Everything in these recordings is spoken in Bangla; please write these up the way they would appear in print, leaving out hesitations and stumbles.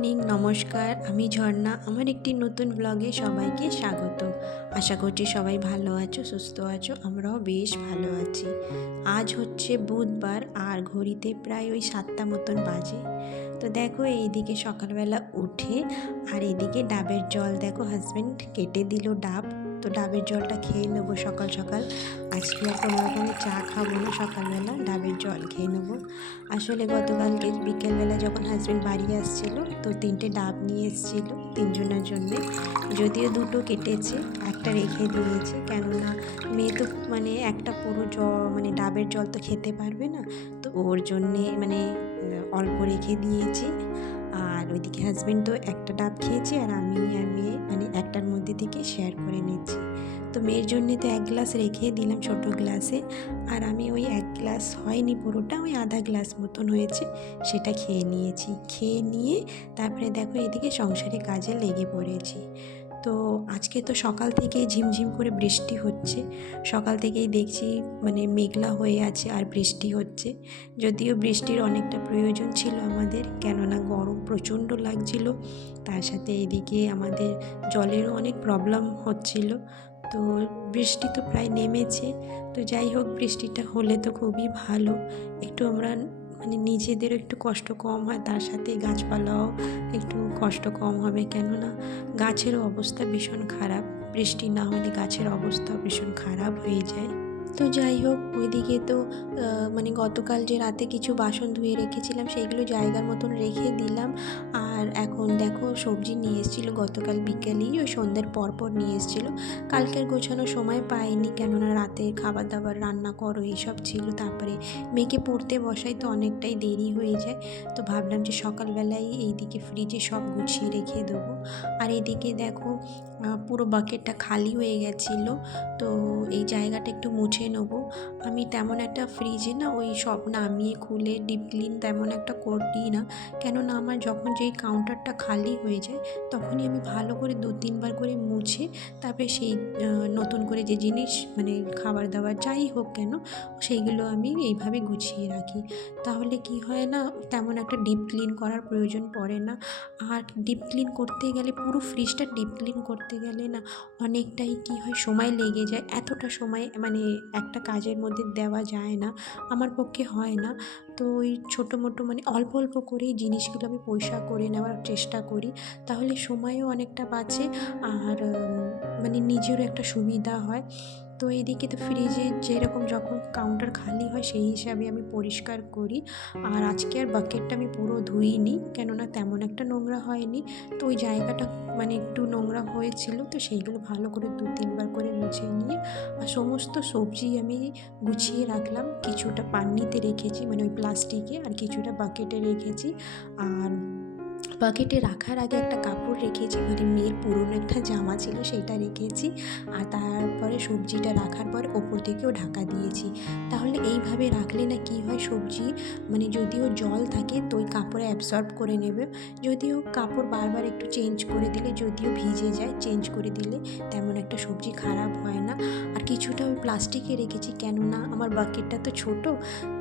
মর্নিং, নমস্কার। আমি ঝর্ণা। আমার একটি নতুন ব্লগে সবাইকে স্বাগত। আশা করছি সবাই ভালো আছো, সুস্থ আছো। আমরাও বেশ ভালো আছি। আজ হচ্ছে বুধবার আর ঘড়িতে প্রায় ওই 7টা মতন বাজে। তো দেখো এইদিকে সকালবেলা উঠে আর এদিকে ডাবের জল দেখো হাজব্যান্ড কেটে দিল ডাব। তো ডাবের জলটা খেয়ে নেবো সকাল সকাল। আজকে আর কোনো রকমের চা খাবো না, সকালবেলা ডাবের জল খেয়ে নেবো। আসলে গতকালকে বিকেলবেলা যখন হাজব্যান্ড বাড়ি আসছিল তো 3টে ডাব নিয়ে এসেছিল 3জনের জন্যে। যদিও 2টো কেটেছে, একটা রেখে দিয়েছে, কেননা মেয়ে তো মানে একটা পুরো মানে ডাবের জল তো খেতে পারবে না। তো ওর জন্যে মানে অল্প রেখে দিয়েছি। আর ওইদিকে হাজব্যান্ড তো একটা ডাব খেয়েছে আর আমি আর মেয়ে মানে একটার মধ্যে থেকে শেয়ার করে নিচ্ছি। তো মেয়ের জন্যে তো 1 গ্লাস রেখে দিলাম ছোটো গ্লাসে, আর আমি ওই 1 গ্লাস হয়নি পুরোটা, ওই আধা গ্লাস মতন হয়েছে, সেটা খেয়ে নিয়েছি। খেয়ে নিয়ে তারপরে দেখো এদিকে সংসারে কাজে লেগে পড়েছি। তো আজকে তো সকাল থেকেই ঝিমঝিম করে বৃষ্টি হচ্ছে। সকাল থেকেই দেখছি মানে মেঘলা হয়ে আছে আর বৃষ্টি হচ্ছে। যদিও বৃষ্টির অনেকটা প্রয়োজন ছিল আমাদের, কেননা গরম প্রচণ্ড লাগছিল। তার সাথে এদিকে আমাদের জলেরও অনেক প্রবলেম হচ্ছিল। তো বৃষ্টি তো প্রায় নেমেছে। তো যাই হোক, বৃষ্টিটা হলে তো খুবই ভালো। একটু আমরা মানে নিজেদেরও একটু কষ্ট কম হয়, তার সাথে গাছপালাও একটু কষ্ট কম হবে, কেননা গাছেরও অবস্থা ভীষণ খারাপ। বৃষ্টি না হলে গাছের অবস্থা ভীষণ খারাপ হয়ে যায়। তো যাই হোক, ওইদিকে তো মানে গতকাল যে রাতে কিছু বাসন ধুয়ে রেখেছিলাম সেইগুলো জায়গার মতন রেখে দিলাম। আর এখন দেখো সবজি নিয়ে এসেছিলো গতকাল বিকেলেই, ওই সন্ধ্যের পরপর নিয়ে এসেছিলো। কালকের গোছানোর সময় পাইনি, কেননা রাতে খাবার দাবার রান্না করো এইসব ছিল, তারপরে মেয়েকে পড়তে বসাই তো অনেকটাই দেরি হয়ে যায়। তো ভাবলাম যে সকালবেলায় এইদিকে ফ্রিজে সব গুছিয়ে রেখে দেবো। আর এদিকে দেখো পুরো বাকেটটা খালি হয়ে গেছিলো। তো এই জায়গাটা একটু মুছে নেবো। আমি তেমন একটা ফ্রিজে না ওই সব নামিয়ে খুলে ডিপ ক্লিন তেমন একটা করি না, কেননা আমার যখন যেই কাউন্টারটা খালি হয়ে যায় তখনই আমি ভালো করে 2-3 বার করে মুছে তারপরে সেই নতুন করে যে জিনিস মানে খাবার দাবার যাই হোক কেন সেইগুলো আমি এইভাবে গুছিয়ে রাখি। তাহলে কি হয় না, তেমন একটা ডিপ ক্লিন করার প্রয়োজন পড়ে না। আর ডিপ ক্লিন করতে গেলে পুরো ফ্রিজটা ডিপ ক্লিন করতে গেলে না অনেকটাই কি হয়, সময় লেগে যায়। এতটা সময় মানে একটা কাজের মধ্যে দেওয়া যায় না, আমার পক্ষে হয় না। তো ওই ছোটো মোটো মানে অল্প অল্প করেই জিনিসগুলো আমি পরিষ্কার করে নেওয়ার চেষ্টা করি, তাহলে সময়ও অনেকটা বাঁচে আর মানে নিজেরও একটা সুবিধা হয়। তো এইদিকে তো ফ্রিজে যেরকম যখন কাউন্টার খালি হয় সেই হিসাবে আমি পরিষ্কার করি। আর আজকে আর বাকেটটা আমি পুরো ধুইনি, কেননা তেমন একটা নোংরা হয়নি। তো ওই জায়গাটা মানে একটু নোংরা হয়েছিল, তো সেইগুলো ভালো করে 2-3 বার করে মুছে নিয়ে আর সমস্ত সবজি আমি গুছিয়ে রাখলাম। কিছুটা পান্নিতে রেখেছি মানে ওই প্লাস্টিকে, আর কিছুটা বাকেটে রেখেছি। আর বাকেটে রাখার আগে একটা কাপড় রেখেছি, মানে মেয়ের পুরনো একটা জামা ছিল সেইটা রেখেছি। আর তারপরে সবজিটা রাখার পর ওপর থেকেও ঢাকা দিয়েছি। তাহলে এইভাবে রাখলে না কি হয়, সবজি মানে যদিও জল থাকে তো ওই কাপড়ে অ্যাবসর্ব করে নেবে। যদিও কাপড় বারবার একটু চেঞ্জ করে দিলে, যদিও ভিজে যায়, চেঞ্জ করে দিলে তেমন একটা সবজি খারাপ হয় না। আর কিছুটা ওই প্লাস্টিকে রেখেছি, কেননা আমার বাকেটটা তো ছোট,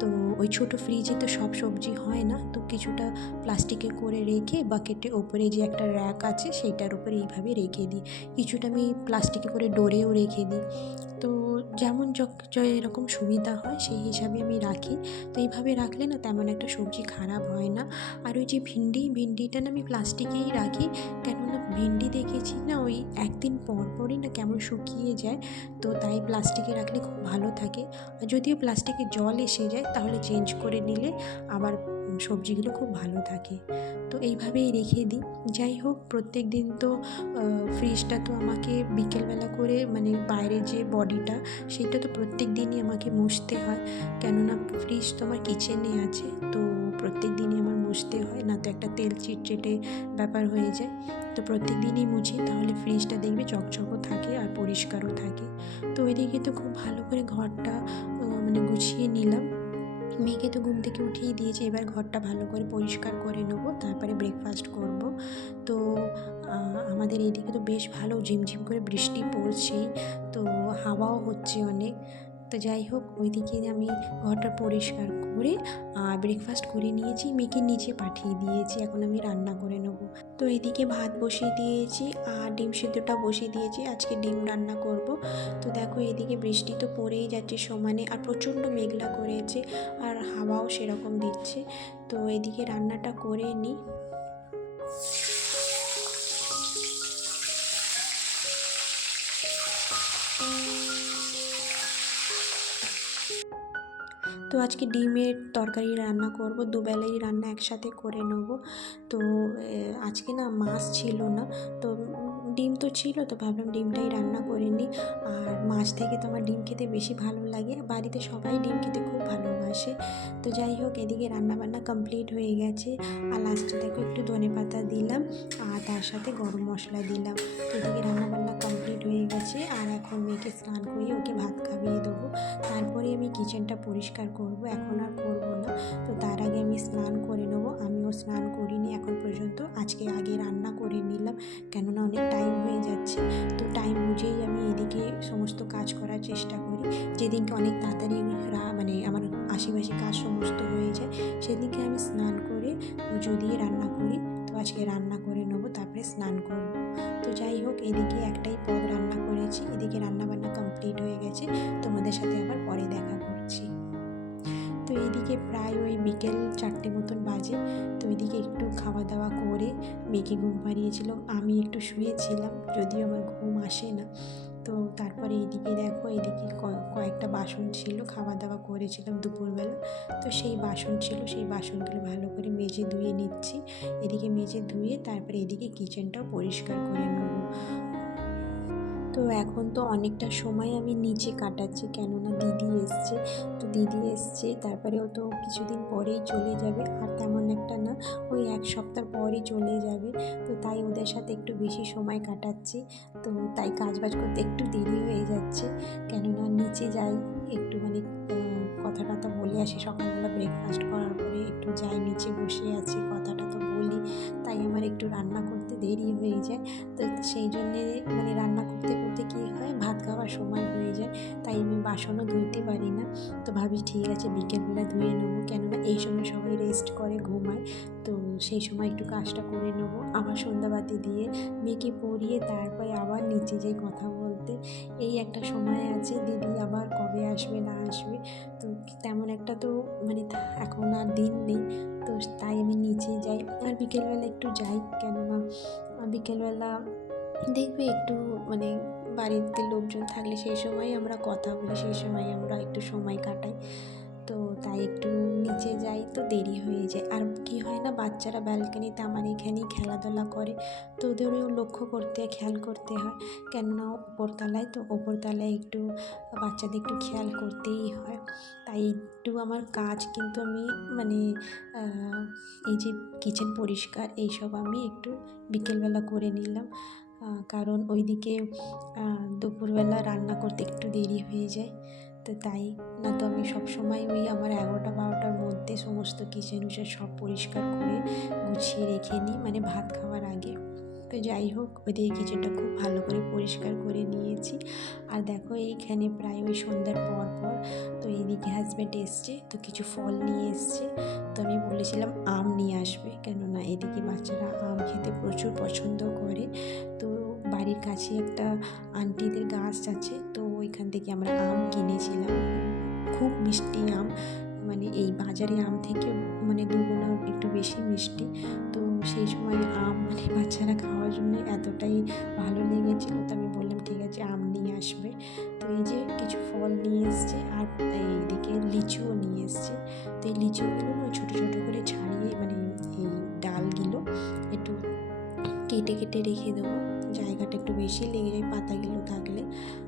তো ওই ছোট ফ্রিজে তো সব সবজি হয় না। তো কিছুটা প্লাস্টিকে করে রেখে বাকেটের ওপরে যে একটা র্যাক আছে সেইটার উপরে এইভাবে রেখে দিই। কিছুটা আমি প্লাস্টিকে করে ডোরেও রেখে দিই। তো যেমন এরকম সুবিধা হয় সেই হিসাবে আমি রাখি। তো এইভাবে রাখলে না তেমন একটা সবজি খারাপ হয় না। আর ওই যে ভিন্ডিটা না আমি প্লাস্টিকেই রাখি, কেননা ভিন্ডি দেখেছি না ওই একদিন পর পরই না কেমন শুকিয়ে যায়। তো তাই প্লাস্টিকে রাখলে খুব ভালো থাকে। আর যদিও প্লাস্টিকে জল এসে যায় তাহলে চেঞ্জ করে নিলে আবার সবজিগুলো খুব ভালো থাকে। তো এইভাবেই রেখে দিই। যাই হোক, প্রত্যেক দিন তো ফ্রিজটা তো আমাকে বিকেলবেলা করে মানে বাইরের যে বডিটা সেটা তো প্রত্যেক দিনই আমাকে মুছতে হয়, কেননা ফ্রিজ তো আমার কিচেনে আছে। তো প্রত্যেক দিনই আমার মুছতে হয়, না তো একটা তেল চিটচিটে ব্যাপার হয়ে যায়। তো প্রত্যেক দিনই মুছি, তাহলে ফ্রিজটা দেখবে চকচকও থাকে আর পরিষ্কারও থাকে। তো ওইদিকে তো খুব ভালো করে ঘরটা মানে গুছিয়ে নিলাম। মেয়েকে তো ঘুম থেকে উঠিয়ে দিয়েছি, এবার ঘরটা ভালো করে পরিষ্কার করে নেবো, তারপরে ব্রেকফাস্ট করব। তো আমাদের এইদিকে তো বেশ ভালো ঝিমঝিম করে বৃষ্টি পড়ছেই, তো হাওয়াও হচ্ছে অনেক। তো যাই হোক, ওইদিকে আমি ঘরটা পরিষ্কার করে ব্রেকফাস্ট করে নিয়েছি, মেয়েকে নিচে পাঠিয়ে দিয়েছি। এখন আমি রান্না করে নেবো। তো এদিকে ভাত বসিয়ে দিয়েছি আর ডিম সিদ্ধটা বসিয়ে দিয়েছি, আজকে ডিম রান্না করব। তো দেখো এদিকে বৃষ্টি তো পড়েই যাচ্ছে সমানে, আর প্রচণ্ড মেঘলা করেছে আর হাওয়াও সেরকম দিচ্ছে। তো এদিকে রান্নাটা করে নিই। তো আজকে ডিমের তরকারি রান্না করব, দুবেলাই রান্না একসাথে করে নেব। তো আজকে না মাছ ছিল না, তো ডিম তো ছিল, তো ভাবলাম ডিমটাই রান্না করে নিই। আর মাছ থেকে তো আমার ডিম খেতে বেশি ভালো লাগে, বাড়িতে সবাই ডিম খেতে খুব ভালোবাসে। তো যাই হোক, এদিকে রান্নাবান্না কমপ্লিট হয়ে গেছে। আর লাস্টে দেখো একটু ধনেপাতা দিলাম আর তার সাথে গরম মশলা দিলাম। তো এদিকে রান্নাবান্না কমপ্লিট হয়ে গেছে, আর এখন মেয়েকে স্নান করিয়ে ওকে ভাত খাইয়ে দেবো। তারপরে আমি কিচেনটা পরিষ্কার করব, এখন আর করব না। তো তার আগে আমি স্নান করে নেব। আমিও স্নান করিনি এখন পর্যন্ত, আজকে আগে রান্না করে নিলাম, কেননা অনেক টাইম হয়ে যাচ্ছে। তো টাইম বুঝেই আমি এদিকে সমস্ত কাজ করার চেষ্টা করি। যেদিনকে অনেক তাড়াতাড়ি মানে আমার আশেপাশে কাজ সমস্ত হয়ে যায়, সেদিনকে আমি স্নান করে যদি রান্না করি। তো আজকে রান্না করে নেবো, তারপরে স্নান করব। তো যাই হোক, এদিকে একটাই পদ রান্না করেছি, এদিকে রান্নাবান্না কমপ্লিট হয়ে গেছে। তোমাদের সাথে আবার পরে দেখা করছি। তো এইদিকে প্রায় ওই বিকেল 4টে মতন বাজে। তো ওইদিকে একটু খাওয়া দাওয়া করে মেয়েকে ঘুম পাড়িয়েছিল, আমি একটু শুয়েছিলাম, যদিও আমার ঘুম আসে না। তো তারপরে এইদিকে দেখো, এইদিকে কয়েকটা বাসন ছিল, খাওয়া দাওয়া করেছিলাম দুপুরবেলা। তো সেই বাসন ছিল, সেই বাসনগুলো ভালো করে মেজে ধুয়ে নিচ্ছি। এদিকে মেজে ধুয়ে তারপরে এদিকে কিচেনটাও পরিষ্কার করে নেবো। তো এখন তো অনেকটা সময় আমি নিচে কাটাচ্ছি, কেননা দিদি এসছে। তো দিদি এসছে, তারপরেও তো কিছুদিন পরেই চলে যাবে, আর তেমন একটা না, ওই 1 সপ্তাহ পরই চলে যাবে। তো তাই ওদের সাথে একটু বেশি সময় কাটাচ্ছি। তো তাই কাজবাজ করতে একটু দেরি হয়ে যাচ্ছে, কেননা নিচে যাই একটুখানি কথা টথা বলে আসি। সকালবেলা ব্রেকফাস্ট করার পরে একটু যাই, নিচে বসে আছি, কথা টথা বলি, তাই আমার একটু রান্না করতে দেরি হয়ে যায়। তো সেই জন্যে মানে রান্না করতে করতে কী হয়, ভাত খাওয়ার সময় হয়ে যায়, তাই আমি বাসনও ধুইতে পারি না। তো ভাবি ঠিক আছে বিকেলবেলা ধুয়ে নেবো, কেননা এই সময় সবাই রেস্ট করে, ঘুমায়। তো সেই সময় একটু কাজটা করে নেবো। আবার সন্ধ্যাবাতি দিয়ে মেয়েকে পরিয়ে তারপরে আবার নিচে যাই কথা বলতে। এই একটা সময় আছে, দিদি আবার কবে আসবে না আসবে। তো তেমন একটা তো মানে এখন আর দিন নেই। তো তাই আমি নিচে যাই, আর বিকেলবেলা একটু যাই, কেননা বিকেলবেলা দেখবে একটু মানে বাড়িতে লোকজন থাকলে সেই সময় আমরা কথা বলি, সেই সময় আমরা একটু সময় কাটাই। তো তাই একটু নিচে যাই, তো দেরি হয়ে যায়। আর কি হয় না, বাচ্চারা ব্যালকনিতে আমার এখানেই খেলাধুলা করে, তো ওদেরও লক্ষ্য করতে খেয়াল করতে হয়, কেননা ওপরতলায়, তো ওপরতলায় একটু বাচ্চাদের একটু খেয়াল করতেই হয়। তাই একটু আমার কাজ কিন্তু আমি মানে এই যে কিচেন পরিষ্কার এইসব আমি একটু বিকেলবেলা করে নিলাম, কারণ ওইদিকে দুপুরবেলা রান্না করতে একটু দেরি হয়ে যায়। তো তাই না, তো আমি সবসময় ওই আমার 11টা-12টার মধ্যে সমস্ত কিচেন সব পরিষ্কার করে গুছিয়ে রেখে নিই, মানে ভাত খাওয়ার আগে। তো যাই হোক, ওইদিকে কিচেনটা খুব ভালো করে পরিষ্কার করে নিয়েছি। আর দেখো এইখানে প্রায় ওই সন্ধ্যার পর তো এইদিকে হাজব্যান্ড এসছে, তো কিছু ফল নিয়ে এসছে। তো আমি বলেছিলাম আম নিয়ে আসবে, কেননা এদিকে বাচ্চারা আম খেতে প্রচুর পছন্দ করে। তো বাড়ির কাছে একটা আন্টিদের গাছ আছে, তো ওইখান থেকে আমরা আম কিনেছিলাম। খুব মিষ্টি আম, মানে এই বাজারে আম থেকে মানে দুগুণ একটু বেশি মিষ্টি। তো সেই সময় আম মানে বাচ্চারা খাওয়ার জন্য এতটাই ভালো লেগেছিলো, তো আমি বললাম ঠিক আছে আম নিয়ে আসবে। তো এই যে কিছু ফল নিয়ে এসছে, আর এইদিকে লিচুও নিয়ে এসছে। তো এই লিচুগুলো না ছোটো ছোটো করে ছাড়িয়ে, মানে এই ডালগুলো একটু কেটে কেটে রেখে দেবো, জায়গাটা একটু বেশি লেগে যায় পাতাগুলো থাকলে।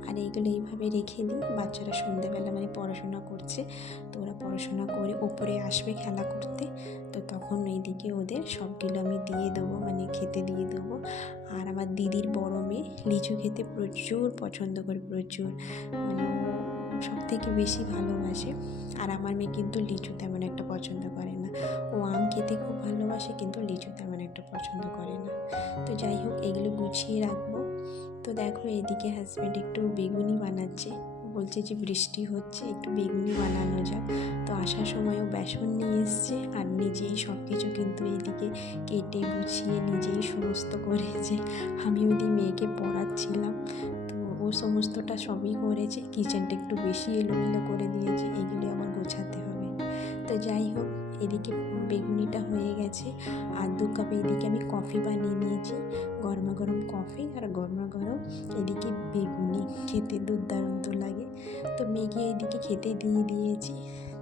আর এইগুলো এইভাবে রেখে দিই, বাচ্চারা সন্ধ্যেবেলা মানে পড়াশোনা করছে, তো ওরা পড়াশোনা করে ওপরে আসবে খেলা করতে, তো তখন এইদিকে ওদের সবগুলো আমি দিয়ে দেবো, মানে খেতে দিয়ে দেবো। আর আমার দিদির বড় মেয়ে লিচু খেতে প্রচুর পছন্দ করে, প্রচুর, মানে ও সবথেকে বেশি ভালোবাসে। আর আমার মেয়ে কিন্তু লিচু তেমন একটা পছন্দ করে না, ও আম খেতে খুব ভালোবাসে, কিন্তু লিচু তেমন একটা পছন্দ করে না। তো যাই হোক, এগুলো গুছিয়ে রাখবো। তো দেখো এদিকে হাজব্যান্ড একটু বেগুনি বানাচ্ছে, বলছে যে বৃষ্টি হচ্ছে, একটু বেগুনি বানানো যাক। তো আসার সময়ও বেসন নিয়ে এসছে আর নিজেই সব কিছু কিন্তু এইদিকে কেটে গুছিয়ে নিজেই সমস্ত করেছে। আমি ওইদিকে মেয়েকে পড়াচ্ছিলাম, তো ও সমস্তটা সবই করেছে। কিচেনটা একটু বেশি এলোমেলো করে দিয়েছে, এগুলো আবার গোছাতে হবে। তো যাই হোক, এদিকে বেগুনিটা হয়ে গেছে আর 2 কাপ এদিকে আমি কফি বানিয়ে নিয়েছি। গরমা গরম কফি আর গরমা গরম এদিকে বেগুনি, খেতে দুর্দান্ত লাগে। তো মেয়েকে এদিকে খেতে দিয়ে দিয়েছি।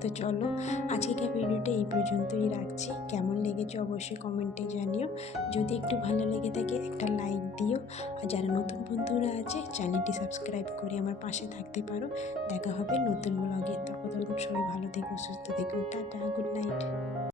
তো চলো, আজকের ভিডিওটা এই পর্যন্তই রাখছি। কেমন লেগেছে অবশ্যই কমেন্টে জানিও। যদি একটু ভালো লেগে থাকে একটা লাইক দিও, আর যারা নতুন বন্ধুরা আছে চ্যানেলটি সাবস্ক্রাইব করে আমার পাশে থাকতে পারো। দেখা হবে নতুন ব্লগে। ততক্ষণ সবাই ভালো থেকো, সুস্থ থেকো। Tata, good night.